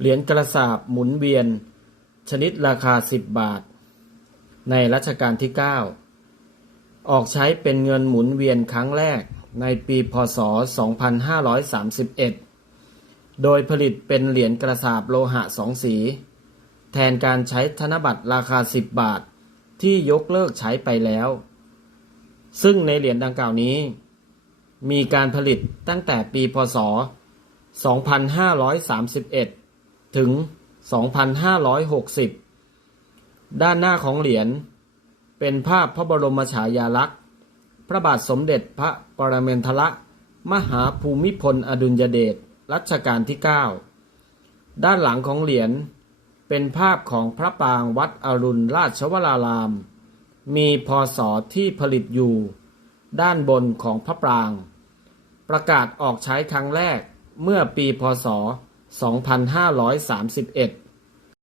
เหรียญกระสาบหมุนเวียน ชนิดราคา 10 บาท ในรัชกาลที่ 9 ออกใช้เป็นเงินหมุนเวียนครั้งแรกในปีพศ 2531 โดยผลิตเป็นเหรียญกระสาบโลหะสองสี แทนการใช้ธนบัตรราคา 10 บาทที่ยกเลิกใช้ไปแล้ว ซึ่งในเหรียญดังกล่าวนี้ มีการผลิตตั้งแต่ปีพศ 2531 ถึง 2560 ด้านหน้าของเหรียญ เป็นภาพพระบรมฉายาลักษณ์ พระบาทสมเด็จพระปรเมนทรมหาภูมิพลอดุลยเดชรัชกาลที่ 9 ด้านหลังของเหรียญ เป็นภาพของพระปรางวัดอรุณราชวราราม มีพศที่ผลิตอยู่ ด้านบนของพระปราง ประกาศออกใช้ครั้งแรกเมื่อปีพศ 2531